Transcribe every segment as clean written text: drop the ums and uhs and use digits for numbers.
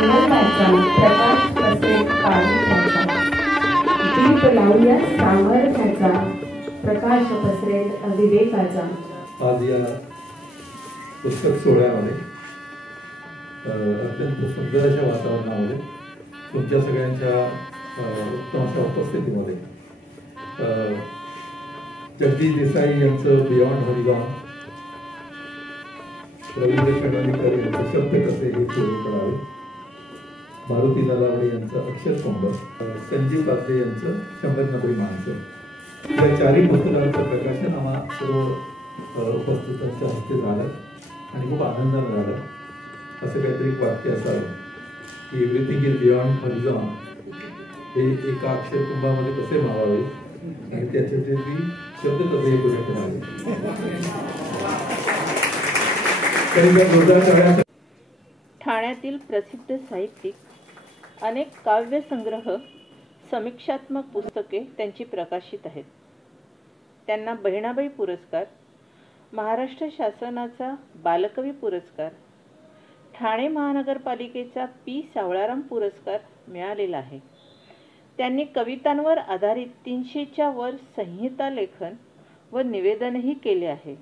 सांगण्याचा प्रकाश कसे काढण्याचा दीप लावूया सामर्थ्याचा प्रकाश पसरेल विवेकाचा। आज या पुस्तक सोहळ्यामध्ये अत्यंत सुंदर अशा वातावरणामध्ये तुमच्या सगळ्यांच्या उत्तम अशा उपस्थितीमध्ये जगदीश देसाई यांचं बियॉन्ड हरिगाम, रवींद्र शर्माकर यांचं शब्द कसे हे पूर्ण करावे, मारुती नलावडे यांचं अक्षरकुंभ, संजीव पाध्ये यांचं 100 नगरी माणसं, या चारही पुस्तकांचं प्रकाशन आम्हा सर्व उपस्थितांच्या हस्ते झालं आणि खूप आनंदानं झालं। असं काहीतरी वाक्य असावं की एव्हरीथिंग इज बियॉन्ड हरिगाम हे एका अक्षरकुंभामध्ये कसे मावावे आणि त्याच्यासाठी शब्द कसे पूर्ण करावे। ठाण्यातील प्रसिद्ध साहित्यिक, अनेक काव्यसंग्रह, समीक्षात्मक पुस्तके त्यांची प्रकाशित आहेत। त्यांना बहिणाबाई पुरस्कार, महाराष्ट्र शासनाचा बालकवी पुरस्कार, ठाणे महानगरपालिकेचा पी सावळाराम पुरस्कार मिळालेला आहे। त्यांनी कवितांवर आधारित 300च्या वर संहिता लेखन व निवेदनही केले आहे।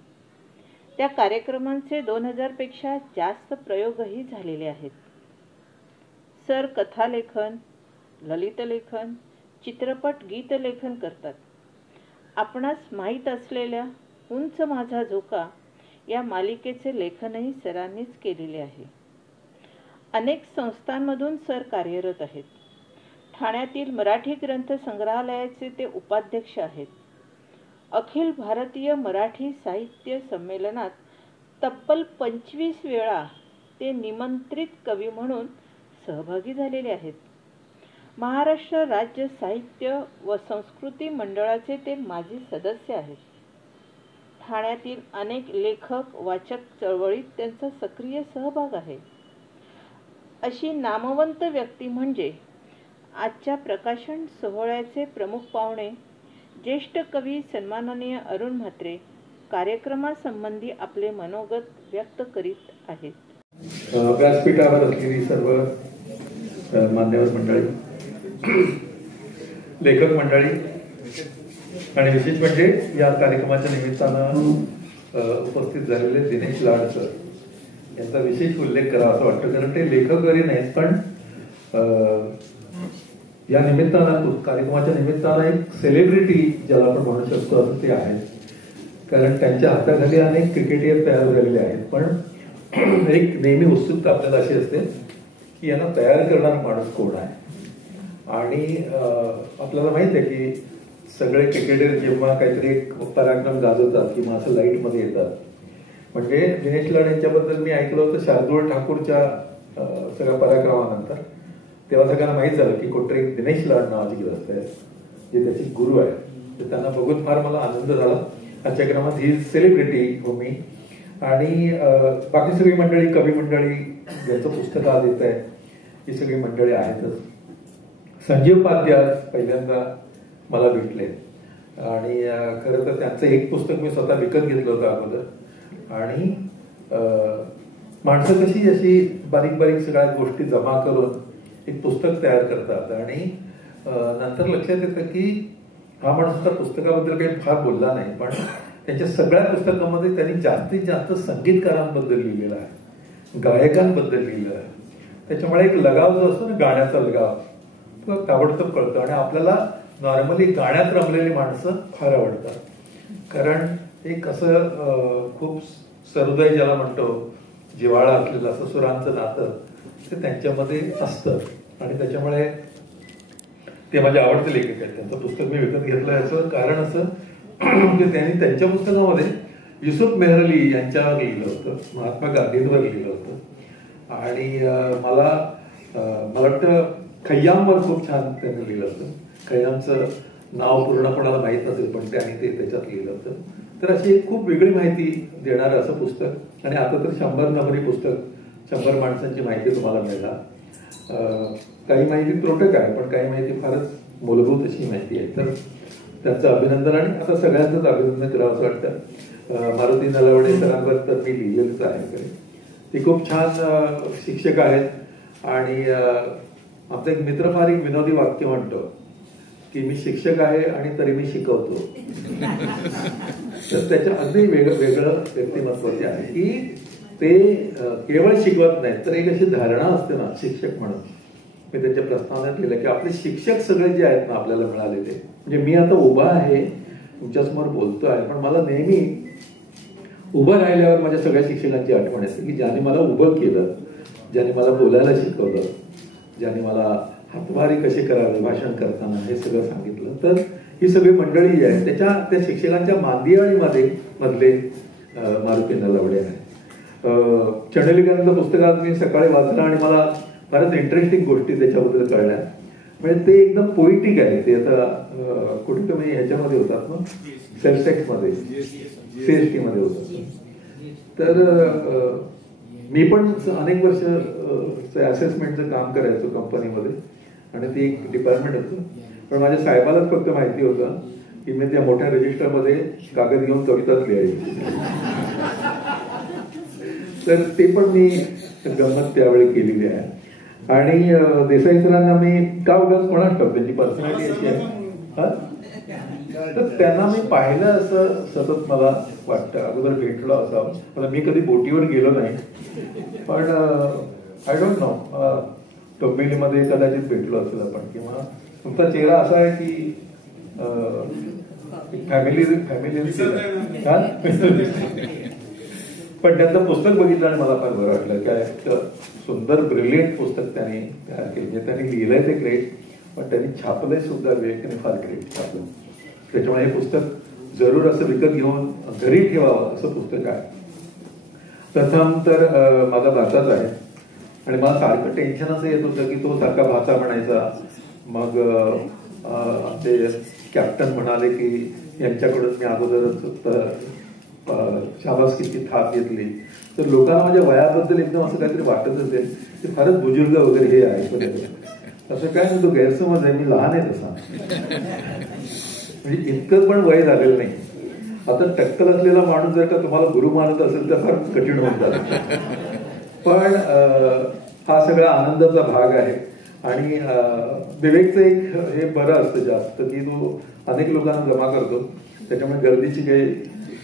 त्या कार्यक्रमांचे 2000 पेक्षा जास्त प्रयोगही झालेले आहेत। सर कथालेखन, ललितलेखन, चित्रपट गीतलेखन करतात। आपणास माहीत असलेल्या उंच माझा झोका या मालिकेचे लेखनही सरांनीच केलेले आहे। अनेक संस्थांमधून सर कार्यरत आहेत। ठाण्यातील मराठी ग्रंथ संग्रहालयाचे ते उपाध्यक्ष आहेत। अखिल भारतीय मराठी साहित्य संमेलनात तब्बल 25 वेळा ते निमंत्रित कवी म्हणून सहभागी झालेले आहेत। महाराष्ट्र राज्य साहित्य व संस्कृती मंडळाचे ते माजी सदस्य आहेत। ठाण्यातील अनेक लेखक वाचक चळवळीत त्यांचा सक्रिय सहभाग आहे। अशी नामवंत व्यक्ती म्हणजे आजच्या प्रकाशन सोहळ्याचे प्रमुख पाहुणे ज्येष्ठ कवी सन्माननीय अरुण म्हात्रे कार्यक्रमासंबंधी आपले मनोगत व्यक्त करीत आहेत। व्यासपीठावर असलेली सर्व मान्यवर मंडळी, लेखक मंडळी आणि विशेष म्हणजे या कार्यक्रमाच्या निमित्तानं उपस्थित झालेले दिनेश लाड सर यांचा विशेष उल्लेख करावा असं वाटतं, कारण ते लेखक जरी नाहीत पण या निमित्तानं कार्यक्रमाच्या निमित्तानं एक सेलिब्रिटी ज्याला आपण म्हणू शकतो असं ते आहे, कारण त्यांच्या हाताखाली अनेक क्रिकेटियर तयार झालेले आहेत। पण एक नेहमी उत्सुकता आपल्याला अशी असते की यांना तयार करणारा माणूस कोण आहे। आणि आपल्याला माहित आहे की सगळे क्रिकेटर जेव्हा काहीतरी एक पराक्रम गाजवतात किंवा असं लाईटमध्ये येतात, म्हणजे दिनेश लाड यांच्याबद्दल मी ऐकलं होतं शार्दूल ठाकूरच्या सगळ्या पराक्रमानंतर, तेव्हा सगळ्यांना माहीत झालं की कोणतरी दिनेश लाड नावाची ग्रस्त आहे जे त्याचे गुरु आहे। तर त्यांना बघून फार मला आनंद झाला। आजच्या क्रमात ही सेलिब्रिटी हो मी आणि बाकी सगळी मंडळी, कवी मंडळी ज्यांचं पुस्तक आज येत आहे ही सगळी मंडळी आहेतच। संजीव पाध्ये आज पहिल्यांदा मला भेटले आणि खरं तर त्यांचं एक पुस्तक मी स्वतः विकत घेतलं होतं अगोदर। आणि माणसं कशी अशी बारीक बारीक सगळ्या गोष्टी जमा करून एक पुस्तक तयार करतात आणि नंतर लक्षात येतं की हा माणूस आता पुस्तकाबद्दल काही फार बोलला नाही, पण त्यांच्या सगळ्या पुस्तकामध्ये त्यांनी जास्तीत जास्त संगीतकारांबद्दल लिहिलेलं आहे, गायकांबद्दल लिहिलेलं आहे। त्याच्यामुळे एक लगाव जो असतो ना, गाण्याचा लगाव, तो ताबडतोब कळतो। आणि आपल्याला नॉर्मली गाण्यात रमलेली माणसं फार आवडतात, कारण एक असं खूप सहृदय ज्याला म्हणतो, जिव्हाळा असलेलं असं सुरांचं नातं ते त्यांच्यामध्ये असतं आणि त्याच्यामुळे ते माझे आवडते लेखक आहेत। त्यांचं पुस्तक मी विकत घेतलं याचं कारण असं की त्यांनी त्यांच्या पुस्तकामध्ये युसुफ मेहरली यांच्यावर लिहिलं होतं, महात्मा गांधींवर लिहिलं होतं आणि मला वाटतं खय्यामवर खूप छान त्यांनी लिहिलं होतं। खय्यामचं नाव पूर्ण कोणाला माहीत नसेल पण त्यांनी ते त्याच्यात लिहिलं होतं। तर अशी खूप वेगळी माहिती देणारं असं पुस्तक। आणि आता तर 100 नगरी पुस्तक, 100 माणसांची माहिती तुम्हाला मिळणार। काही माहिती त्रोटक आहे पण काही माहिती फारच मूलभूत अशी माहिती आहे। तर त्यांचं अभिनंदन आणि आता सगळ्यांचंच अभिनंदन करावं असं वाटतं। मारुती नलावडे सरांवर तर मी लिहिलेलंच आहे, ते खूप छान शिक्षक आहेत आणि आमचा एक मित्र फार एक विनोदी वाक्य म्हणतो की मी शिक्षक आहे आणि तरी मी शिकवतो. तर त्याच्या अगदी वेगळं व्यक्तिमत्व ते आहे की ते केवळ शिकवत नाहीत, तर एक अशी धारणा असते ना शिक्षक म्हणून. मी त्यांच्या प्रस्तावनेत केलं की आपले शिक्षक सगळे जे आहेत ना आपल्याला मिळालेले, म्हणजे मी आता उभा आहे तुमच्यासमोर बोलतो आहे, पण मला नेहमी उभं राहिल्यावर माझ्या सगळ्या शिक्षकांची आठवण येते की ज्याने मला उभं केलं, ज्याने मला बोलायला शिकवलं, ज्याने मला हातवारी कशी करावी भाषण करताना हे सगळं सांगितलं. तर ही सगळी मंडळी जी आहे त्या शिक्षकांच्या मांदियाळीमध्ये मधले मारुती नलावडे आहे. चंडलिकांचं पुस्तकात मी सकाळी वाचलं आणि मला फारच इंटरेस्टिंग गोष्टी त्याच्याबद्दल कळल्या. म्हणजे ते एकदम पोइटिक आहे. ते आता कुठे तुम्ही ह्याच्यामध्ये होतात ना, सेल्फ मध्ये CST मध्ये होतात. तर मी पण अनेक वर्ष असेसमेंटचं काम करायचो कंपनीमध्ये आणि ते एक डिपार्टमेंट होतं. पण माझ्या साहेबालाच फक्त माहिती होतं की मी त्या मोठ्या रजिस्टरमध्ये कागद घेऊन कविताच लिहायची. तर ते पण मी गंमत त्यावेळी केलेली आहे. आणि देसाई सरांना मी का उगाच कोणाच ठाऊक त्यांची पर्सनॅलिटी अशी आहे. तर त्यांना मी पाहिलं असं सतत मला वाटतं. अगोदर भेटलो असावं. मला मी कधी बोटीवर गेलो नाही, पण आय डोंट नो कंपनीमध्ये कदाचित भेटलो असेल आपण. किंवा तुमचा चेहरा असा आहे की फॅमिली पण त्यांचं पुस्तक बघितलं आणि मला फार बरं वाटलं. काय सुंदर ब्रिलियंट पुस्तक त्यांनी तयार केलं. म्हणजे त्यांनी लिहिलंय ते ग्रेट, पण त्यांनी छापलंय सुद्धा विवेकने फार ग्रेट छापलं. त्याच्यामुळे हे पुस्तक जरूर असं विकत घेऊन घरी ठेवावं असं पुस्तक आहे. प्रथम तर माझा भाचाच आहे आणि मला सारखं टेन्शन असं येत होतं की तो सारखा भाचा म्हणायचा. मग ते कॅप्टन म्हणाले की यांच्याकडून मी अगोदरच शाबासकीची थाप घेतली. तर लोकांना माझ्या वयाबद्दल एकदम असं काहीतरी वाटत असेल की फारच बुजुर्ग वगैरे हे आहे. असं काय नाही, तो गैरसमज आहे. मी लहान आहे तसा, म्हणजे इतकं पण वय झालेलं नाही. आता टक्कल असलेला माणूस जर का तुम्हाला गुरु मानत असेल तर फार कठीण होत जातं. पण हा सगळा आनंदाचा भाग आहे. आणि विवेकचं एक हे बरं असतं जास्त की तो अनेक लोकांना जमा करतो, त्याच्यामुळे गर्दीची काही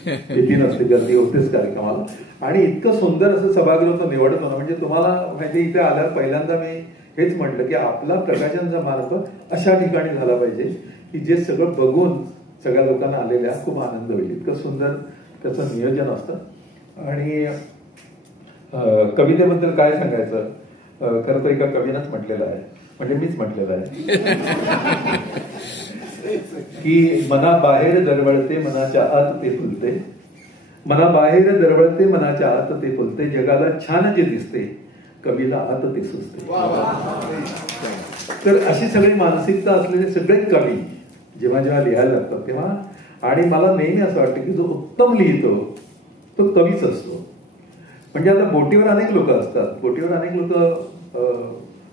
भीती नसते. गर्दी होतेच कार्यक्रमाला. आणि इतकं सुंदर असं सभागृह तो निवडत होता. म्हणजे तुम्हाला माहिती इथे आल्यावर पहिल्यांदा मी हेच म्हटलं की आपला प्रकाशनचा मार्ग अशा ठिकाणी झाला पाहिजे की जे सगळं बघून सगळ्या लोकांना आलेल्या खूप आनंद होईल. इतकं सुंदर त्याचं नियोजन असतं. आणि कवितेबद्दल काय सांगायचं, खरं तर एका कवीनंच म्हटलेलं आहे, म्हणजे मीच म्हटलेलं आहे की मना बाहेर दरवळते मनाच्या आत ते फुलते, मना बाहेर दरवळते मनाच्या आत ते फुलते, जगाला छान जे दिसते कवीला आत ते सुचते. तर अशी सगळी मानसिकता असलेले सगळे कवी जेव्हा जेव्हा लिहायला लागतात तेव्हा, आणि मला नेहमी असं वाटतं की जो उत्तम लिहितो तो कवीच असतो. म्हणजे आता बोटीवर अनेक लोक असतात, बोटीवर अनेक लोक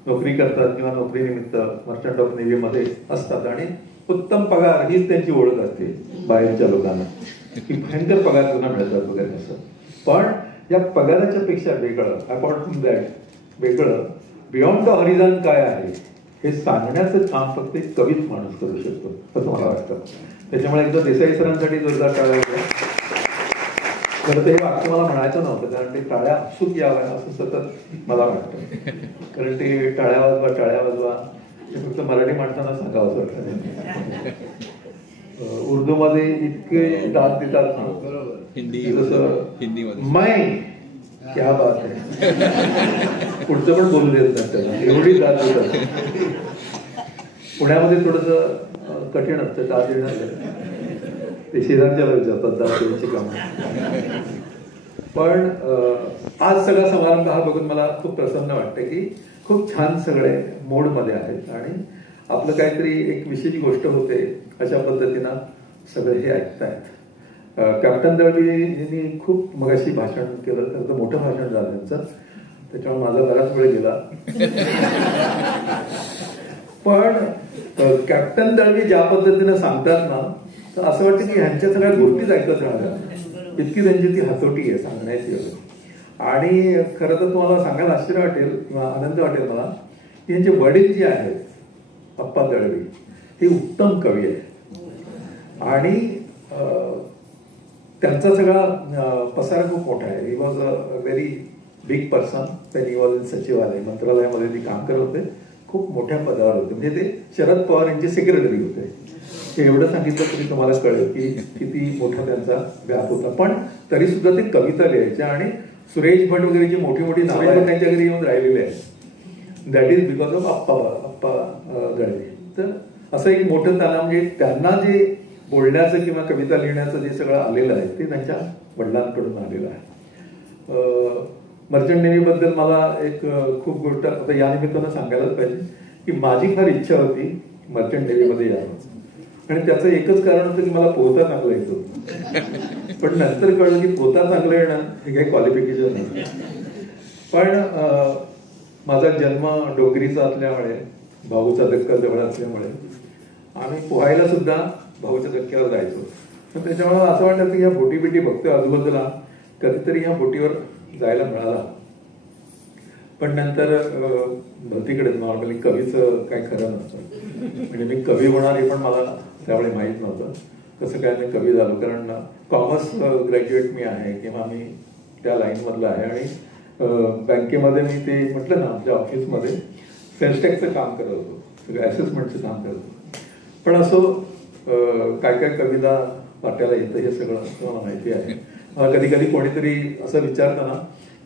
नोकरी करतात किंवा नोकरीनिमित्त मर्चंट ऑफ नेव्ही मध्ये असतात आणि उत्तम पगार हीच त्यांची ओळख असते बाहेरच्या लोकांना की भयंकर पगार त्यांना मिळतात वगैरे असं. पण या पगाराच्या पेक्षा वेगळं, अपार्ट फ्रॉम दॅट वेगळं बियॉन्ड द हॉरिझॉन काय आहे हे सांगण्याचं काम फक्त एक कवीच माणूस करू शकतो असं मला वाटतं. त्याच्यामुळे एकदा देसाई सरांसाठी जोरदार टाळ्या होत्या. खरं ते वाक्य मला म्हणायचं नव्हतं, कारण ते टाळ्या उत्सुक याव्या असं सतत मला वाटतं. कारण ते टाळ्या वाजवा हे फक्त मराठी माणसांना सांगावं वाटतं. उर्दूमध्ये इतके दाद देतात ना, जसं मै क्या बात आहे, पुढचं पण बोलू देत नाही त्याला, एवढी दाद देतात. पुण्यामध्ये थोडंसं कठीण असतं दाद देणं, ते शेजारच्याला विचारतात दाद द्यायची कामं. पण आज सगळा समारंभ हा बघून मला खूप प्रसन्न वाटतं की खूप छान सगळे मोडमध्ये आहेत आणि आपलं काहीतरी एक विशेष गोष्ट होते अशा पद्धतीनं सगळे हे ऐकतायत. कॅप्टन दळवी यांनी खूप मगाशी भाषण केलं, त्यांचं मोठं भाषण झालं त्यांचं, त्याच्यामुळे माझा बराच वेळ गेला. पण कॅप्टन दळवी ज्या पद्धतीनं सांगतात ना, तर असं वाटतं की ह्यांच्या सगळ्या गोष्टीच ऐकत राहतात, इतकी त्यांची ती हसोटी आहे सांगण्याची. आणि खरं तर तुम्हाला सांगायला आश्चर्य वाटेल किंवा आनंद वाटेल मला की यांचे वडील जे आहेत अप्पा दळवी हे उत्तम कवी आहेत आणि त्यांचा सगळा पसारा खूप मोठा आहे. He was a very big person. त्यांनी वॉज इन सचिवालय, मंत्रालयामध्ये ते काम करत होते, खूप मोठ्या पदावर होते. म्हणजे ते शरद पवार यांचे सेक्रेटरी होते. हे एवढं सांगितलं तरी तुम्हाला कळेल की किती मोठा त्यांचा व्याप होता. पण तरी सुद्धा ते कविता लिहायच्या आणि सुरेश भट वगैरेची मोठी मोठी नावे त्यांच्या घरी येऊन राहिलेले आहेत. दॅट इज बिकॉज ऑफ अप्पा दळवी. तर असं एक मोठं त्यांना म्हणजे त्यांना जे बोलण्याचं किंवा कविता लिहिण्याचं जे सगळं आलेलं आहे ते त्यांच्या वडिलांकडून आलेलं आहे. मर्चंट नेव्ही बद्दल मला एक खूप गोष्ट आता या निमित्तानं सांगायलाच पाहिजे की माझी फार इच्छा होती मर्चंट नेव्हीमध्ये यावं आणि त्याचं एकच कारण होतं की मला पोहता चांगलं येत होतं. पण नंतर कळलं की पोहता चांगलं येणं हे काही क्वालिफिकेशन नाही. पण माझा जन्म डोंगरीचा असल्यामुळे, भाऊचा धक्का जवळ असल्यामुळे आम्ही पोहायला सुद्धा भाऊच्या धक्क्यावर जायचो. पण त्याच्यामुळे असं वाटतं की ह्या बोटी बिटी बघतोय आजूबाजूला, कधीतरी ह्या बोटीवर जायला मिळाला. पण नंतर भरतीकडे नॉर्मली कवीचं काही खरं नसतं. म्हणजे मी कवी होणार हे पण मला त्यावेळी माहीत नव्हतं. कसं काय मी कवी झालो, कारण कॉमर्स ग्रॅज्युएट मी आहे किंवा मी त्या लाईनमधलं आहे आणि बँकेमध्ये मी ते म्हटलं ना आमच्या ऑफिसमध्ये सेल्स टॅक्सचं काम करत होतो, सगळं असेसमेंटचं काम करत होतो. पण असो काय काय कविता वाटायला येतं हे सगळं मला माहिती आहे. मला कधी कधी कोणीतरी असं विचारतं ना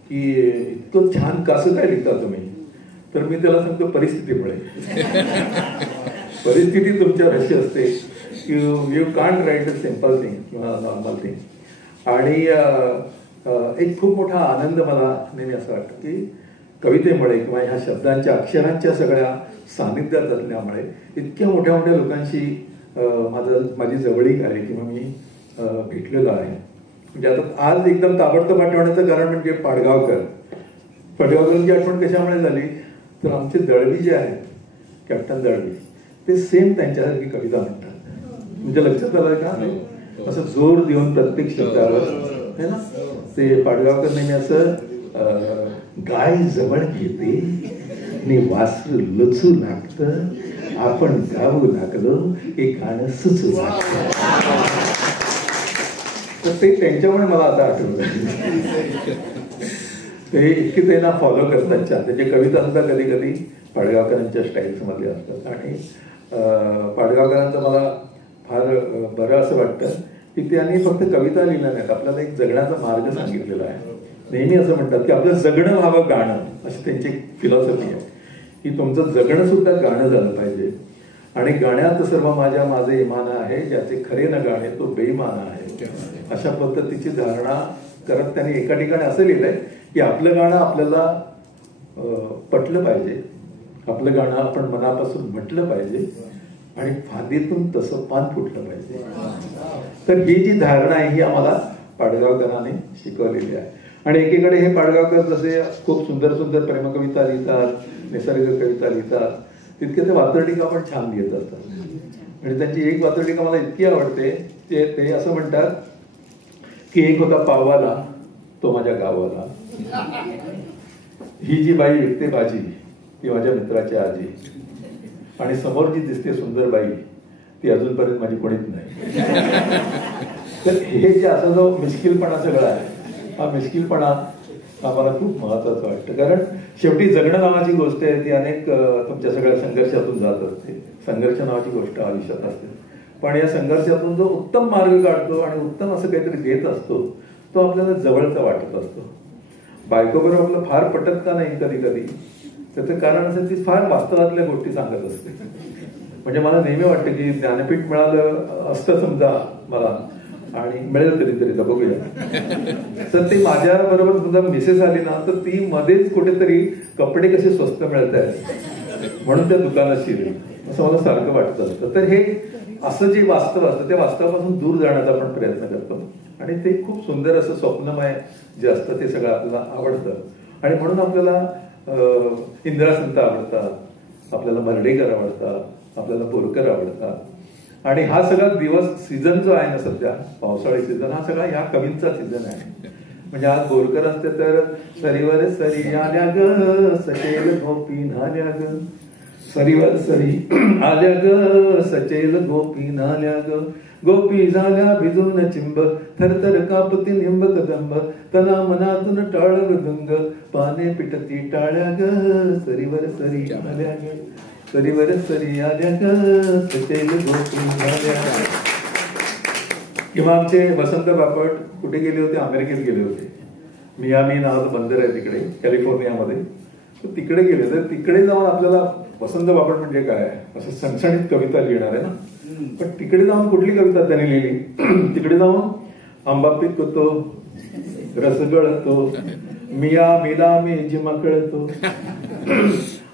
की इतकं छान कसं काय लिहिता तुम्ही, तर मी त्याला सांगतो परिस्थितीमुळे. परिस्थिती तुमच्यावर अशी असते की you can't right a simple thing किंवा नॉर्मल थिंग. आणि एक खूप मोठा आनंद मला नेहमी असं वाटतं की कवितेमुळे किंवा ह्या शब्दांच्या अक्षरांच्या सगळ्या सानिध्यात असल्यामुळे इतक्या मोठ्या मोठ्या लोकांशी माझी जवळीक आहे किंवा मी भेटलेलो आहे. म्हणजे आता आज एकदम ताबडतोब आठवण्याचं कारण म्हणजे पाडगावकरांची आठवण कशामुळे झाली तर आमचे दळवी जे आहेत कॅप्टन दळवी ते सेम त्यांच्यासारखी कविता म्हणतात. म्हणजे लक्षात आलं का, असं जोर देऊन प्रत्येक शब्दावर है ना. ते पाडगावकर नेहमी असं गाय जवळ घेते आणि वासरू लचू लागतं, आपण गाऊ लागलो हे गाणं सुचू लागतं. तर ते त्यांच्यामुळे मला आता आठवलं. ते इतके त्यांना फॉलो करतात छान. त्याची कविता सुद्धा कधी कधी पाडगावकरांच्या स्टाईल्स मध्ये असतात. आणि पाडगावकरांचं मला फार बरं असं वाटतं की त्यांनी फक्त कविता लिहिल्या नाहीत, आपल्याला एक जगण्याचा मार्ग सांगितलेला आहे. नेहमी असं म्हणतात की आपलं जगणं व्हावं गाणं, अशी त्यांची फिलॉसॉफी आहे की तुमचं जगणं सुद्धा गाणं झालं पाहिजे. आणि गाण्यात सर्व माझे इमान आहे, ज्याचे खरे न गाणे तो बेईमान आहे, अशा पद्धतीची धारणा करत त्यांनी एका ठिकाणी असं लिहिलंय की आपलं गाणं आपल्याला पटलं पाहिजे, आपलं गाणं आपण मनापासून म्हटलं पाहिजे आणि फांदीतून तसं पान फुटलं पाहिजे. तर ही जी धारणा आहे ही आम्हाला पाडगावकरांनी शिकवलेली आहे. आणि एकीकडे हे पाडगावकर जसे खूप सुंदर सुंदर प्रेमकविता लिहितात, निसर्ग कविता लिहितात, तितके ते वातरटिका पण छान लिहित असतात. म्हणजे त्यांची एक वातरटिका मला इतकी आवडते, ते असं म्हणतात की एक होता पाववाला तो माझ्या गावाला, ही जी बाई विकते भाजी ती माझ्या मित्राची आजी, आणि समोर जी दिसते सुंदर बाई ती अजूनपर्यंत माझी कोणीच नाही. तर हे जे असा जो मिश्किलपणा सगळा आहे, हा मिश्किलपणा आम्हाला खूप महत्वाचं वाटतं. कारण शेवटी जगणं नावाची गोष्ट आहे ती अनेक तुमच्या सगळ्या संघर्षातून जात असते. संघर्ष नावाची गोष्ट आयुष्यात असते, पण या संघर्षातून जो उत्तम मार्ग काढतो आणि उत्तम असं काहीतरी देत असतो तो आपल्याला जवळचा वाटत असतो. बायकोबरोबर आपलं फार पटत का नाही कधी कधी, त्याचं कारण असं ती फार वास्तवातल्या गोष्टी सांगत असते. म्हणजे मला नेहमी वाटतं की ज्ञानपीठ मिळालं असतं समजा मला, आणि मिळेल कधीतरी तर बघूया, तर ते माझ्या बरोबर सुद्धा मिसेस आली ना तर ती मध्येच कुठेतरी कपडे कसे स्वस्त मिळत आहेत म्हणून त्या दुकानात शिरेल असं मला सारखं वाटत असतं. तर हे असं जे वास्तव असतं त्या वास्तवापासून दूर जाण्याचा आपण प्रयत्न करतो आणि ते खूप सुंदर असं स्वप्नमय जे असतं ते सगळं आपल्याला आवडतं. आणि म्हणून आपल्याला इंदिरा संत आवडतात, आपल्याला मर्ढेकर आवडतात, आपल्याला बोरकर आवडतात. आणि हा सगळा दिवस सीझन जो आहे ना सध्या पावसाळी सीझन, हा सगळा ह्या कवींचा सीझन आहे. म्हणजे आज बोरकर असते तर सरीवर सरी आल्या ग सचेल गोपी नाल्या ग, सरीवर सरी आल्या ग सचेल गोपी नाल्या ग, गोपी झाल्या भिजून चिंब थरथर कापती निंब कदंब, तना मनातून टाळ मृदुंग, पाने पिटती टाळ्या ग सरीवर सरी आल्या ग, सरीवर सरी आल्या ग सचेल गोपी नाल्या ग. किंवा आमचे वसंत बापट कुठे गेले होते? अमेरिकेत गेले होते. मियामी नावाचं बंदर आहे तिकडे कॅलिफोर्नियामध्ये. तिकडे गेले तर तिकडे जाऊन आपल्याला वसंत बापट म्हणजे काय असं सणसणीत कविता लिहिणार आहे ना, पण तिकडे जाऊन कुठली कविता त्यांनी लिहिली? तिकडे जाऊन आंबा पिकतो रस गळतो मिया मिला मी जिमा कळतो,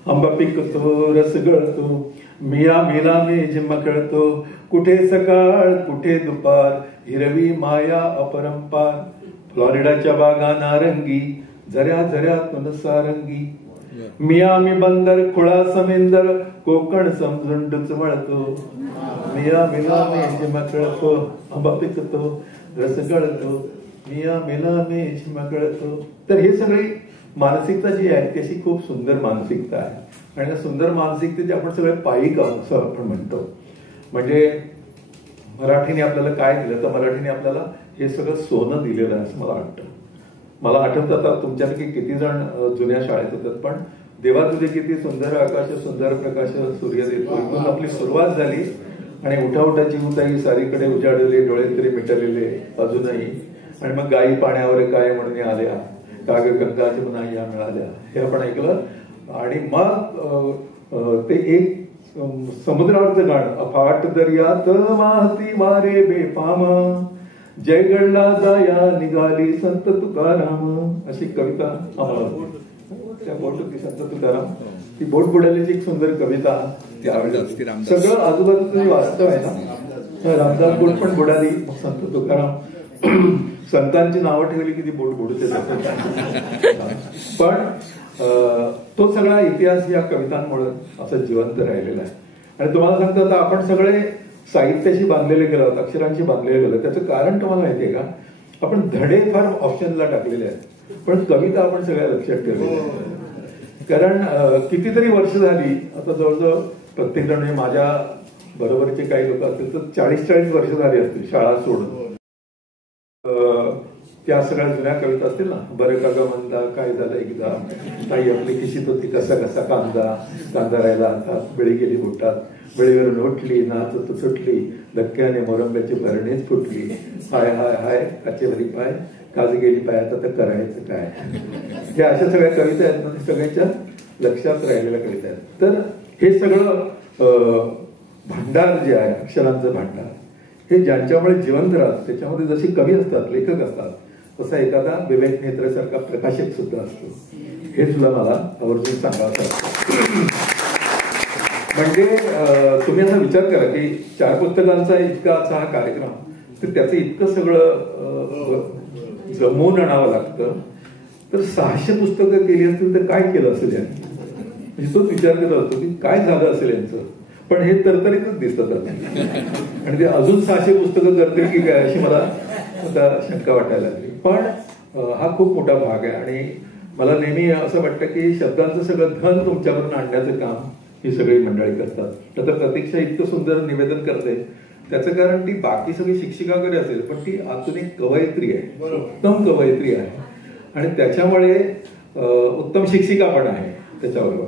आंबा पिकतो रस गळतो मिया मिला मी जिमा कळतो, कुठे सकाळ कुठे दुपार हिरवी माया अपरंपार, फ्लॉरिडाच्या बागा नारंगी झऱ्या झऱ्यातून सारंगी, मिया मी बंदर खुळा समेंदर कोकण समजून डुचमळतो, मिया मिला मी जिमा कळतो आंबा पिकतो रस गळतो मिया मिला मी जिमा कळतो. तर हे सगळी मानसिकता जी आहे ती अशी खूप सुंदर मानसिकता आहे, आणि सुंदर मानसिकतेचे आपण सगळे पायिक आहोत असं आपण म्हणतो. म्हणजे मराठीने आपल्याला काय दिलं? तर मराठीने आपल्याला हे सगळं सोनं दिलेलं आहे असं मला वाटतं. मला आठवतं आता तुमच्यापैकी किती जण जुन्या शाळेत होतात, पण देवा तुझे किती सुंदर आकाश सुंदर प्रकाश सूर्य देतो इथून आपली सुरुवात झाली, आणि उठा उठा जीवताई सारीकडे उजाडले डोळे तरी मिटलेले अजूनही, आणि मग गायी पाण्यावर काय म्हणून आल्या काग गंगा जमुना या मिळाल्या हे आपण ऐकलं. आणि मग ते एक समुद्रावरचं गाणं अफाट दर्यात वाहती वारे बेफाम जय गडला जाया निघाली संत तुकाराम, अशी कविता आम्हाला त्या बोट होती संत तुकाराम, ती बोट बुडाल्याची एक सुंदर कविता त्यावेळेस. सगळं आजूबाजूचं जे वास्तव आहे ना, रामदास बोट पण बुडाली मग संत तुकाराम संतांची नावं ठेवली की ती बोट बुडते. पण तो सगळा इतिहास या कवितांमुळे असं जिवंत राहिलेला आहे. आणि तुम्हाला सांगतो आता आपण सगळे साहित्याशी बांधलेले गेलो, अक्षरांशी बांधलेले गेलो. त्याचं कारण तुम्हाला माहितीये का? आपण धडे फार ऑप्शनला टाकलेले आहेत, पण कविता आपण सगळ्या लक्षात ठेवलेल्या आहेत. कारण कितीतरी वर्ष झाली आता, जवळजवळ प्रत्येक जण माझ्या बरोबरचे काही लोक असतील तर 40-40 वर्ष झाली असतील शाळा सोडून. त्या सगळ्या जुन्या कविता असतील ना, बरं का ग म्हणता काय झालं एकदा, ताई आपली किशीत होती कसा कसा कांदा, कांदा राहिला हातात बेळी गेली बोटात, बेळीवर लोटली नाचत सुटली धक्क्याने मोरंब्याची भरणीच फुटली, हाय हाय हाय काचेवरी पाय काज गेली पायात आता करायचं काय. हे अशा सगळ्या कविता आहेत ना, सगळ्यांच्या लक्षात राहिलेल्या कविता आहेत. तर हे सगळं भांडार जे आहे अक्षरांचं भांडार हे ज्यांच्यामुळे जिवंत राहतं, त्याच्यामध्ये जशी कवी असतात लेखक असतात तसा एखादा विवेक नेत्रसारखा प्रकाशक सुद्धा असतो. हे सुद्धा मला आवर्जून सांगायचं असतं. म्हणजे तुम्ही असा विचार करा की 4 पुस्तकांचा इतका असा हा कार्यक्रम, तर त्याचं इतकं सगळं जमवून आणावं लागतं. तर 600 पुस्तकं केली असतील तर काय केलं असेल यांनी, म्हणजे तोच विचार करत असतो की काय झालं असेल यांचं. पण हे तरतरीतच दिसतात आणि ते अजून 600 पुस्तकं करतील की काय अशी मला आता शंका वाटायला लागली. पण हा खूप मोठा भाग आहे, आणि मला नेहमी असं वाटतं की शब्दांचं सगळं धन तुमच्यावरून आणण्याचं काम ही सगळी मंडळी करतात. तर प्रतीक्षा इतकं सुंदर निवेदन करते त्याचं कारण ती बाकी सगळी शिक्षिका वगैरे असेल, पण ती आतून एक कवयित्री आहे, उत्तम कवयित्री आहे, आणि त्याच्यामुळे उत्तम शिक्षिका पण आहे त्याच्याबरोबर.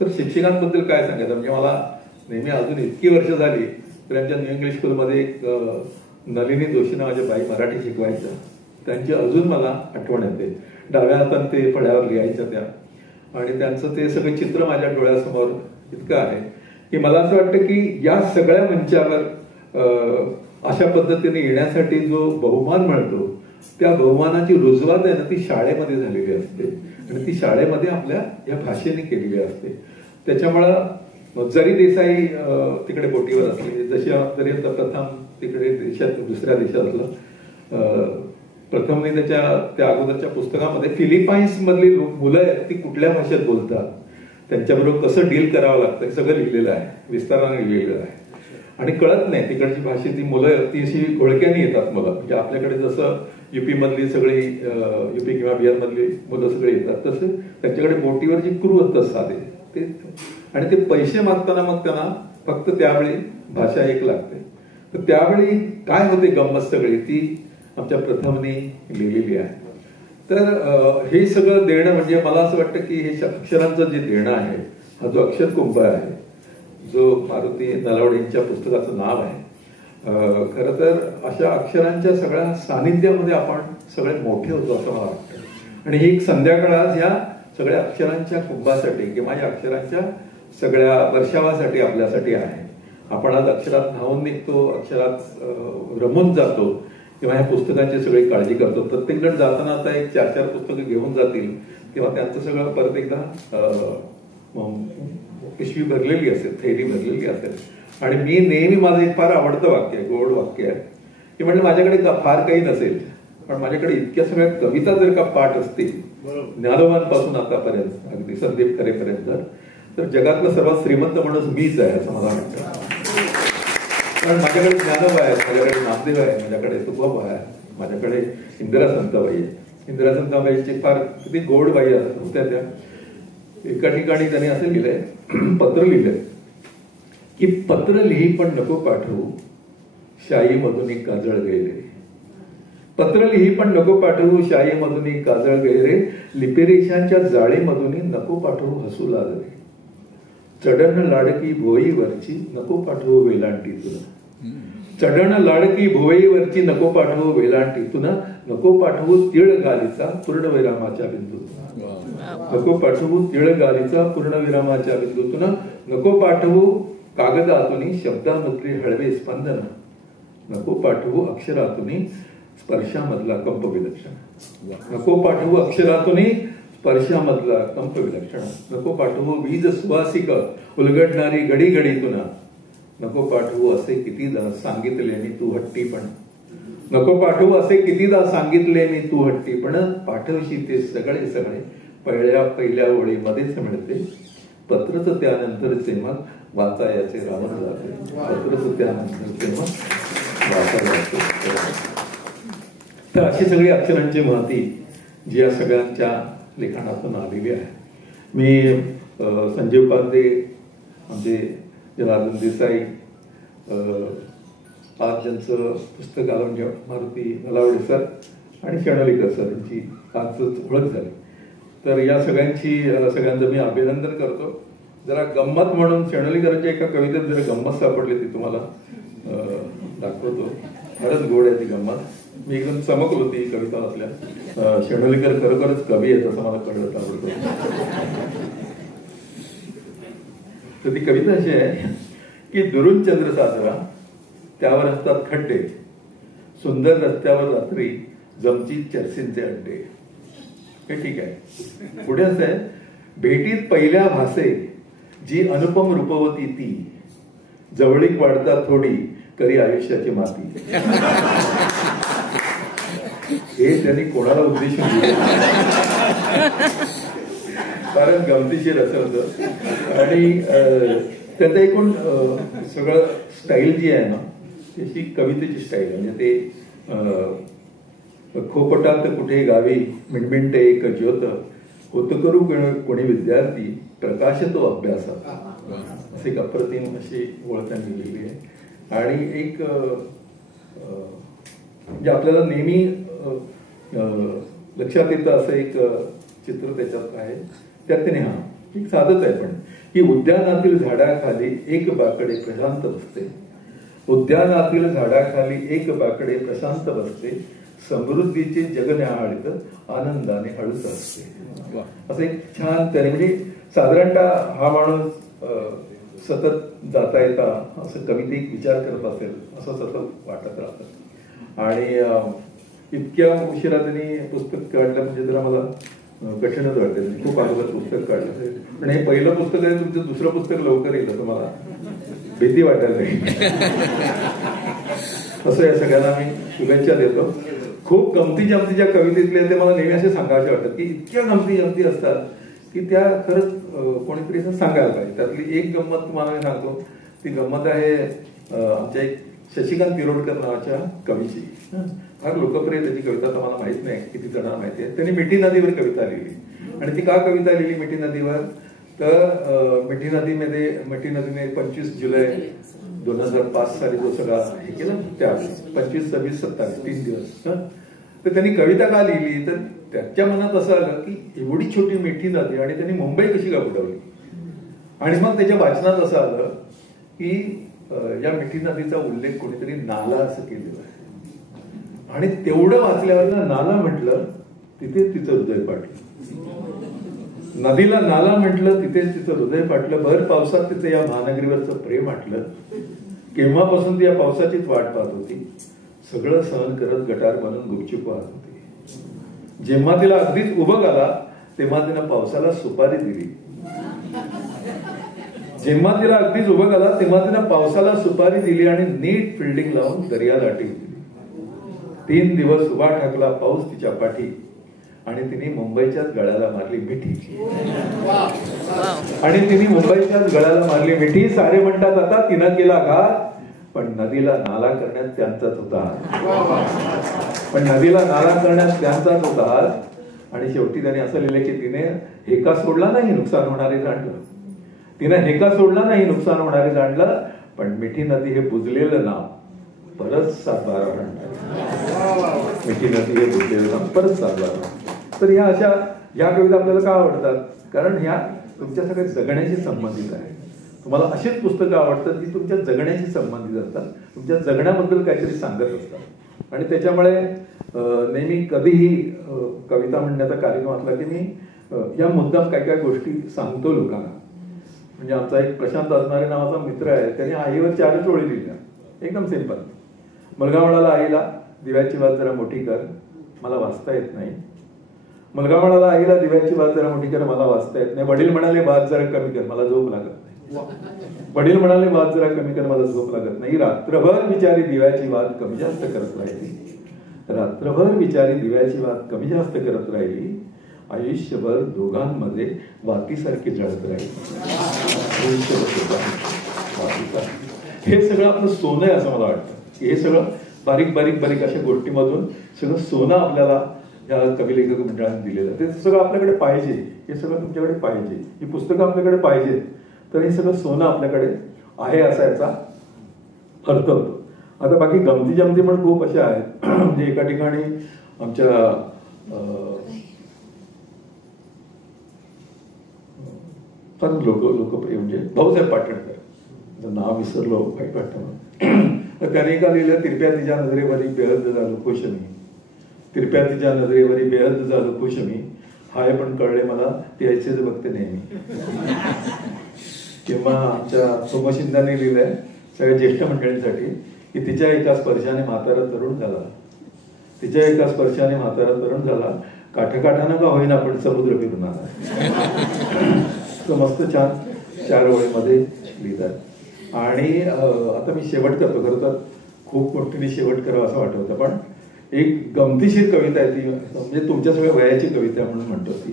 तर शिक्षकांबद्दल काय सांगायचं, म्हणजे मला नेहमी अजून इतकी वर्ष झाली तर त्यांच्या न्यू इंग्लिश स्कूलमध्ये एक नलिनी जोशी नावाच्या बाई मराठी शिकवायच्या, त्यांची अजून मला आठवण येते. डाव्या हाताने ते फळ्यावर लिहायच्या त्या, आणि त्यांचं ते सगळे चित्र माझ्या डोळ्यासमोर इतकं आहे की मला असं वाटतं की या सगळ्या मंचावर अशा पद्धतीने येण्यासाठी जो बहुमान मिळतो त्या बहुमानाची रुजवात आहे ना ती शाळेमध्ये झालेली असते, आणि ती शाळेमध्ये आपल्या या भाषेने केलेली असते. त्याच्यामुळं जरी देसाई तिकडे बोटीवर असले, जरी प्रथम तिकडे देशात दुसऱ्या देशातलं प्रथमने त्या अगोदरच्या पुस्तकामध्ये फिलिपाईन्स मधली मुलं आहेत ती कुठल्या भाषेत बोलतात, त्यांच्याबरोबर कसं डील करावं लागतं हे सगळं लिहिलेलं आहे, विस्ताराने लिहिलेलं आहे. आणि कळत नाही तिकडची भाषेची मुलं ती अशी घोळक्याने येतात मुलं. म्हणजे आपल्याकडे जसं युपी मधली सगळी युपी किंवा बिहार मधली मुलं सगळे येतात तसं त्यांच्याकडे बोटीवर जी क्रू असतात साधे ते, आणि ते पैसे मागताना मग त्यांना फक्त त्यावेळी भाषा एक लागते. तर त्यावेळी काय होते गंमत सगळी ती आमच्या प्रथमने लिहिलेली आहे. तर हे सगळं देणं म्हणजे मला असं वाटतं की हे अक्षरांचं जे देणं आहे, हा जो अक्षर कुंभ आहे, जो मारुती नलावडेंच्या पुस्तकाचं नाव आहे, खरं तर अशा अक्षरांच्या सगळ्या सानिध्यामध्ये आपण सगळे मोठे होतो असं मला वाटतं. आणि ही एक संध्याकाळ आज या सगळ्या अक्षरांच्या कुंभासाठी किंवा या अक्षरांच्या सगळ्या वर्षावासाठी आपल्यासाठी आहे. आपण आज अक्षरात न्हावून निघतो, अक्षरात रमून जातो किंवा ह्या पुस्तकांची सगळी काळजी करतो. प्रत्येक जण जाताना आता एक 4-4 पुस्तकं घेऊन जातील तेव्हा त्यांचं सगळं परत एकदा पिशवी भरलेली असेल, थैली भरलेली असेल. आणि मी नेहमी माझं एक फार आवडतं वाक्य आहे, गोड वाक्य आहे, की म्हणजे माझ्याकडे फार काही नसेल पण माझ्याकडे इतक्या सगळ्या कविता जर का पाठ असतील ज्ञानोबांपासून आतापर्यंत अगदी संदीप खरेपर्यंत, तर जगातला सर्वात श्रीमंत माणूस मीच आहे असं मला वाटतं. कारण माझ्याकडे ज्ञानोबा आहे, माझ्याकडे नामदेव आहे, माझ्याकडे तुकोबा आहे, माझ्याकडे इंदिरा संताबाई आहे. इंदिरा संताबाईची फार किती गोड बाई होत्या त्या. एका ठिकाणी त्यांनी असं लिहिलंय, पत्र लिहिलंय की पत्र लिही पण नको पाठवू, शाई मधून काजळ गैरे. पत्र लिही पण नको पाठवू, शाई मधून काजळ गैरे. लिपिरेषांच्या जाळीमधून नको पाठवू हसू लागले. चढण लाडकी भोईवरची नको पाठवू वेलांटी तुला. चढण लाडकी भोईवरची नको पाठवू वेलांटी तुला. नको पाठवू तिळ गालीचा पूर्णविरामाच्या बिंदूतून. नको पाठवू तिळ गालीचा पूर्णविरामाच्या बिंदूतून. नको पाठवू कागदातून शब्दामधले हळवे स्पंदन. नको पाठवू अक्षरातून स्पर्शामधला कंप विलक्षण. नको पाठवू अक्षरातून स्पर्शामधला कंप विलक्षण. नको पाठवू वीज सुवासिक उलगडणारी घडी घडीतून. नको पाठवू असे कितीदा सांगितले मी तू हट्टीपण. नको पाठवू असे कितीदा सांगितले मी तू हट्टीपण. पाठवशी ते सगळे सगळे पहिल्या ओळीमध्येच मिळते. पत्रच त्यानंतरचे मग वाचायाचे रावण जाते. पत्रच त्यानंतरचे मग वाचायाचे. तर अशी सगळी अक्षरांची महती जी या सगळ्यांच्या लिखाणातून आलेली आहे. मी संजीव पांडे, आमचे जनार्दन देसाई, आज ज्यांचं पुस्तक आलं म्हणजे मारुती नलावडे सर आणि शेणोलीकर सर यांची आजच ओळख झाली. तर या सगळ्यांचं मी अभिनंदन करतो. जरा गंमत म्हणून शेणोलीकरांच्या एका कवितेत जरा गंमत सापडली, ती तुम्हाला दाखवतो. खरंच गोड आहे ती गंमत. मी एकदम चमकलो ती कविता वाचल्या. शेणोलीकर खरोखरच कवी आहेत असं मला कळलं आवडतो. तर ती कविता अशी आहे की दुरून चंद्र साजरा, त्यावर असतात खड्डे, सुंदर रस्त्यावर रात्री जमची चर्चींचे अड्डे. हे ठीक आहे. पुढे असं आहे, भेटीत पहिल्या भासे जी अनुपम रूपवती ती, जवळीक वाढता थोडी करी आयुष्याची माती. हे त्यांनी कोणाला उद्देशून दिलं कारण गमतीशीर असं होतं. आणि त्याचं एकूण सगळं स्टाईल जी आहे ना, त्याची कवितेची स्टाईल म्हणजे ते खोपटात कुठे गावी मिणमिणते एक ज्योत, होत करू कोणी विद्यार्थी प्रकाश तो अभ्यासात. असे एक अप्रतिम अशी ओळख त्यांनी लिहिली आहे. आणि एक म्हणजे आपल्याला नेहमी लक्षात येतं असं एक चित्र त्याच्यात आहे. त्यात त्याने एक साधत आहे पण की उद्यानातील झाडाखाली एक बाकडे प्रशांत बसते. उद्यानातील झाडाखाली एक बाकडे प्रशांत बसते. समृद्धीचे जग न्याहाळीत आनंदाने हळूच असते. असं एक छान त्याने म्हणजे साधारणतः हा माणूस सतत जाता येता असं कवितेत विचार करत असेल असं सतत वाटत राहतं. आणि इतक्या उशिरा त्यांनी पुस्तक काढलं म्हणजे जरा मला कठीणच वाटते. खूप अगोदर पुस्तक काढलं पण हे पहिलं पुस्तक आहे, तुमचं दुसरं पुस्तक लवकर येईल असं मला भीती वाटायला नाही. असं या सगळ्यांना मी शुभेच्छा देतो. खूप गमती जमतीच्या कवितेतले ते मला नेहमी असे सांगायचे वाटतात की इतक्या गमती जमती असतात की त्या खरंच कोणीतरी असं सांगायला पाहिजे. त्यातली एक गंमत तुम्हाला मी सांगतो. ती गंमत आहे आमच्या एक शशिकांत तिरोडकर नावाच्या कवीची, फार लोकप्रिय त्याची कविता, तर मला माहित नाही किती जणांना माहिती आहे. त्यांनी मिठी नदीवर कविता लिहिली. आणि ती का कविता लिहिली मिठी नदीवर, तर मिठी नदीने 25 जुलै 2005 साली जो सगळा हे केलं त्यावेळेस 25, 26, 27 3 दिवस. तर त्यांनी कविता का लिहिली, तर त्याच्या मनात असं आलं की एवढी छोटी मिठी नदी आणि त्यांनी मुंबई कशी का बुडवली. आणि मग त्याच्या वाचनात असं आलं की या मिठी नदीचा उल्लेख कोणीतरी नाला असं केलेला आहे. आणि तेवढं वाचल्यावर नाला म्हटलं तिथेच तिचं हृदय पाठलं. नदीला नाला म्हटलं तिथेच तिचं हृदय पाठलं. भर पावसात तिचं या महानगरीवरचं प्रेम वाटलं. केव्हापासून ती या पावसाचीच वाट पाहत होती. सगळं सहन करत गटार बनून गुपचूप वाहत होती. जेव्हा तिला अगदीच उभं आला तेव्हा तिनं पावसाला सुपारी दिली. जेव्हा तिला अगदीच उभं आला तेव्हा तिनं पावसाला सुपारी दिली आणि नीट फिल्डिंग लावून दर्या लाटी दिली. 3 दिवस उभा ठाकला पाऊस तिच्या पाठी आणि तिने मुंबईच्याच गळ्याला मारली मिठी. आणि तिने मुंबईच्याच गळ्याला मारली मिठी. सारे म्हणतात आता तिनं केला घात, पण नदीला नाला करण्यात त्यांचाच होता. आणि शेवटी त्याने असं लिहिलं की तिने हेका सोडला नाही नुकसान होणारे जाणलं. जाणलं, पण मिठी नदी हे बुजलेलं नाव परत 7-12 आणलं. मिठी नदी हे बुजलेलं नाव परत 7-12. तर ह्या अशा ह्या कविता आपल्याला का आवडतात, कारण ह्या तुमच्या सगळ्या जगण्याशी संबंधित आहेत. तुम्हाला अशीच पुस्तकं आवडतात जी तुमच्या जगण्याशी संबंधित असतात, तुमच्या जगण्याबद्दल काहीतरी सांगत असतात. आणि त्याच्यामुळे नेहमी कधीही कविता म्हणण्याचा कार्यक्रम असला की मी या मुद्दाम काय काय गोष्टी सांगतो लोकांना. म्हणजे आमचा एक प्रशांत असणारे नावाचा मित्र आहे, त्याने आईवर 4 ओळी लिहिल्या, एकदम सिंपल. मुलगा म्हणाला आईला दिव्याची वात जरा मोठी कर, मला वाचता येत नाही. मुलगा म्हणाला आईला दिव्याची वात जरा मोठी कर, मला वाचता येत नाही. वडील म्हणाले वात जरा कमी कर, मला झोप लागत नाही. वडील म्हणाले वात जरा कमी कर, मला झोप लागत नाही. रात्रभर बिचारी दिव्याची वात कमी जास्त करत राहिली. रात्रभर बिचारी दिव्याची वात कमी जास्त करत राहिली. आयुष्यभर दोघांमध्ये वातीसारखी जळत राहिली. हे सगळं आपलं सोनं आहे असं मला वाटतं. हे सगळं बारीक बारीक बारीक अशा गोष्टीमधून सगळं सोनं आपल्याला या कवी लेखक मंडळाने दिलेलं. ते सगळं आपल्याकडे पाहिजे. हे सगळं तुमच्याकडे पाहिजे. ही पुस्तकं आपल्याकडे पाहिजेत. तर हे सगळं सोनं आपल्याकडे आहे असा याचा अर्थ होतो. आता बाकी गमती जमती पण खूप अशा आहेत. म्हणजे एका ठिकाणी आमच्या फार लोकप्रिय म्हणजे भाऊसाहेब पाटणकर, नाव विसरलो वाईट वाटतं. त्याने का लिहिलं, तिरप्या तिच्या नजरेवरी बेहद झालो खुश मी. तिरप्या तिच्या नजरेवरी बेहद झालो खुश मी. हाय पण कळले मला ती ऐसेच बघते नेहमी. किंवा आमच्या सोमशिंदाने लिहिलंय सगळ्या ज्येष्ठ मंडळींसाठी की तिच्या एका स्पर्शाने म्हातारा तरुण झाला. तिच्या एका स्पर्शाने म्हातारा तरुण झाला. काठाकाठानं का होईना पण समुद्र फिरून आला. मस्त छान 4 ओळीमध्ये लिहितात. आणि आता मी शेवट करतो. खरं तर खूप मोठीने शेवट करावं असं वाटत होतं, पण एक गमतीशीर कविता आहे ती, म्हणजे तुमच्या सगळ्या वयाची कविता म्हणून म्हणतो. ती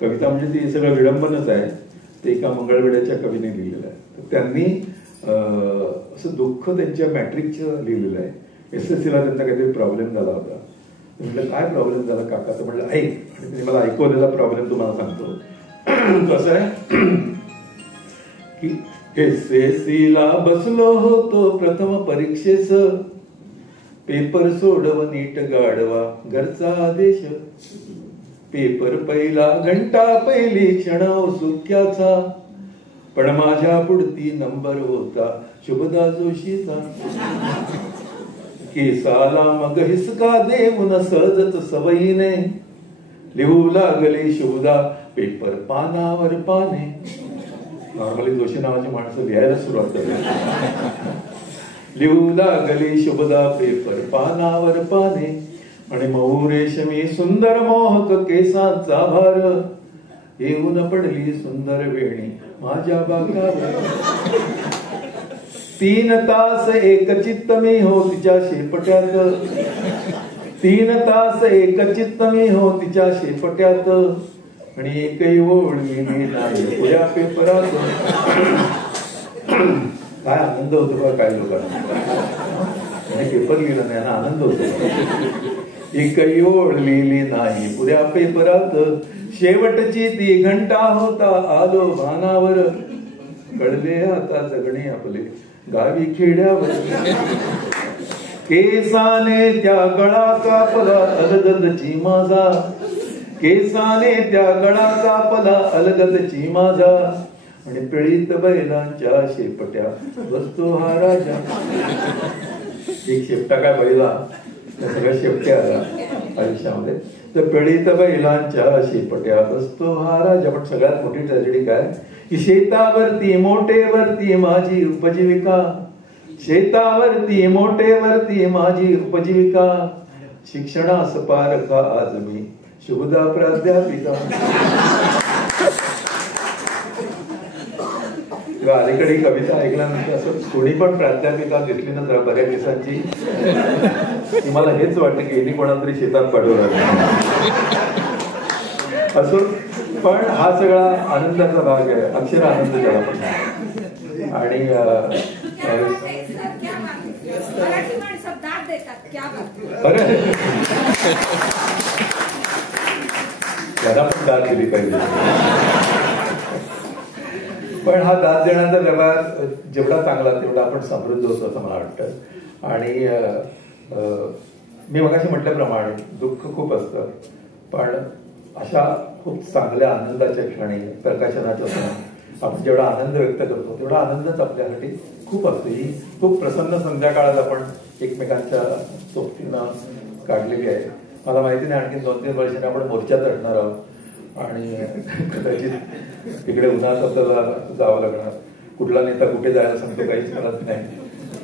कविता म्हणजे ती सगळं विडंबनच आहे. ते एका मंगळवेड्याच्या कवीने लिहिलेलं आहे. तर त्यांनी असं दुःख त्यांच्या मॅट्रिकचं लिहिलेलं आहे. SSC ला त्यांचा काहीतरी प्रॉब्लेम झाला होता. म्हटलं काय प्रॉब्लेम झाला काका, तर म्हटलं ऐक. आणि त्यांनी मला ऐकवलेला प्रॉब्लेम तुम्हाला सांगतो. कसं आहे की SSC ला बसलो होतो प्रथम परीक्षेस. पेपर सोडव नीट गाडवा घरचा आदेश. पेपर पहिला घंटा पहिली क्षण सुक्याचा. पण माझ्या पुढती नंबर होता शुभदा जोशीचा. केसाला मग हिसका देऊन सहजच सवयीने लिहू लागले शुभदा पेपर पानावर पाने. नॉर्मली जोशी नावाची माणसं लिहायला सुरुवात करतात. लिहू लागले शुभदा पेपर पानावर पाने. आणि मऊ रेशमी सुंदर मोहक केसांचा भार. येऊन पडली सुंदर वेणी माझ्या बागावर. 3 तास एकचित्त मी हो तिच्या शेपट्यात. 3 तास एकचित्त मी हो तिच्या शेपट्यात. आणि एकही ओळ लिहिली नाही पुऱ्या पेपरात. काय आनंद होतो का काय लोकांना, पेपर लिहिलं नाही ना, आनंद होतो. एकही ओळ लिहिली नाही पुऱ्या पेपरात, शेवटची ती घंटा होता आलो भानावर, कळले आता जगणे आपले गावी खेड्यावर. केसाने त्या गळा कापला अलगदची माझा, केसाने त्या गळा कापला अलगदची माझा, आणि पिळीत बैलांच्या शेपट्या बसतो हा राजा. एक शेपटा काय बैला, त्या सगळ्या शेपट्या आल्या आयुष्यामध्ये. तर पिळीत बैलांच्या शेपट्या बसतो हा राजा. पण सगळ्यात मोठी ट्रॅजेडी काय की शेतावरती मोठेवरती माझी उपजीविका, शेतावरती मोठेवरती माझी उपजीविका, शिक्षणास पारखा आज मी शुभदा प्राध्यापिका. अलीकडे कविता ऐकल्यानंतर असं कोणी पण प्राध्यापिका घेतली ना जरा बऱ्याच दिवसांची, मला हेच वाटतं की यांनी कोणाला तरी शेतात पाठवलं असो. पण हा सगळा आनंदाचा भाग आहे, अक्षर आनंद त्याला पण. आणि त्याला पण दाद दिली पाहिजे. पण हा दाद देण्याचा व्यवहार जेवढा चांगला तेवढा आपण समृद्ध होतो असं मला वाटतं. आणि मी मगाशी म्हटल्याप्रमाणे दुःख खूप असतं, पण अशा खूप चांगल्या आनंदाच्या क्षणी प्रकाशनाच्या क्षणी आपण जेवढा आनंद व्यक्त करतो तेवढा आनंदच आपल्यासाठी खूप असतो. ही खूप प्रसन्न संध्याकाळात आपण एकमेकांच्या सोबतीनं काढलेली आहे. मला माहिती नाही आणखी 2-3 वर्षांनी आपण मोर्चात असणार आहोत आणि कदाचित तिकडे उन्हात आपल्याला जावं लागणार. कुठला नेता कुठे जायला सांगतो काहीच कळत नाही,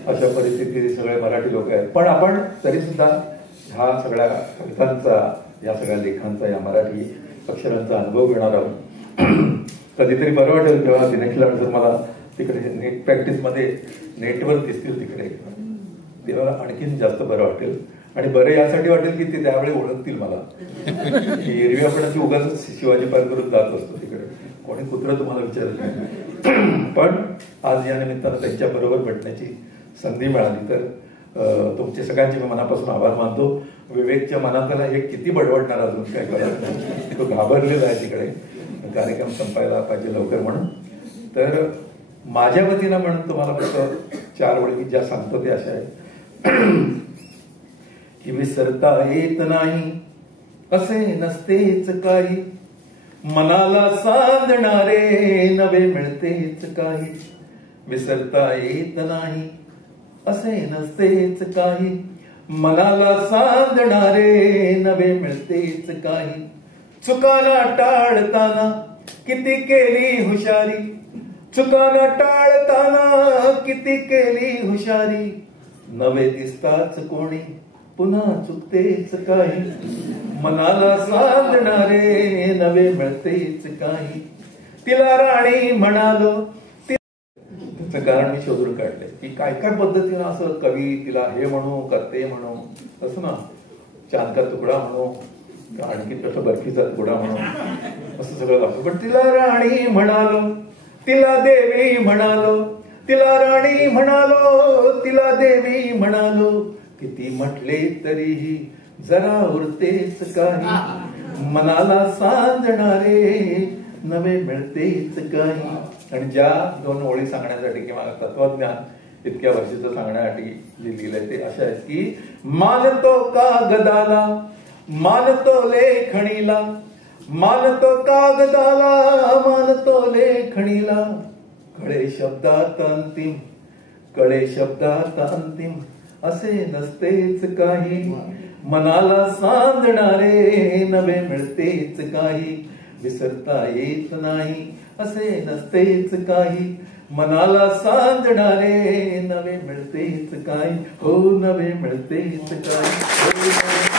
अशा परिस्थितीत सगळे मराठी लोक आहेत. पण आपण तरी सुद्धा ह्या सगळ्या कवितांचा, या सगळ्या लेखांचा, या मराठी अक्षरांचा अनुभव घेणार आहोत. कधीतरी बरं वाटेल तेव्हा दिनेशला मला तिकडे नेट प्रॅक्टिसमध्ये नेटवर दिसतील तिकडे, तेव्हा आणखीन जास्त बरं वाटेल. आणि बरं यासाठी वाटेल की ते त्यावेळी ओळखतील मला. एरवी आपण उगाच शिवाजी पार्क करून जात असतो तिकडे, कोणी कुत्रं तुम्हाला विचारत नाही. पण आज या निमित्तानं त्यांच्या बरोबर भेटण्याची संधी मिळाली तर तुमचे सगळ्यांचे मी मनापासून आभार मानतो. विवेकच्या मनातला हे किती बडबडणार अजून काय कळत नाही, तो घाबरलेला आहे तिकडे कार्यक्रम संपायला पाहिजे लवकर म्हणून. तर माझ्या वतीनं म्हणून तुम्हाला फक्त 4 ओळी ज्या सांगतो ते अशा आहे की विसरता येत नाही असे नसतेच काही, मनाला सांधणारे नवे मिळतेच काही. विसरता येत नाही असे नसतेच काही, मनाला सांधणारे नवे मिळतेच काही. चुकाना टाळताना किती केली हुशारी, चुकाना टाळताना किती केली हुशारी. नवे दिसताच कोणी पुन्हा चुकतेच काही, मनाला सांधणारे नवे मिळतेच काही. तिला राणी म्हणालो, त्याचं कारण मी शोधून काढले की काय काय पद्धतीनं असं कवी तिला हे म्हणू का ते म्हणू, असं ना चांद का तुकडा म्हणू, आणखी तसं बर्फीचा तुकडा म्हणू, असं सगळं लागतं. पण तिला राणी म्हणालो, तिला देवी म्हणालो, तिला राणी म्हणालो, तिला देवी म्हणालो. किती म्हटले तरीही जरा उरतेच काही, मनाला सांधणारे नवे मिळतेच काही. आणि ज्या 2 ओळी सांगण्यासाठी किंवा तत्वज्ञान इतक्या वर्षीचं सांगण्यासाठी जे लिहिलंय ते अशा आहेत की मानतो कागदाला, मानतो लेखणीला, मानतो कागदाला, मानतो लेखणीला. कळे शब्दात अंतिम, कळे शब्दात अंतिम असे नसतेच काही, मनाला सांधणारे नवे मिळतेच काही. विसरता येत नाही असे नसतेच काही, मनाला सांधणारे नवे मिळतेच काही. हो नवे मिळतेच काही.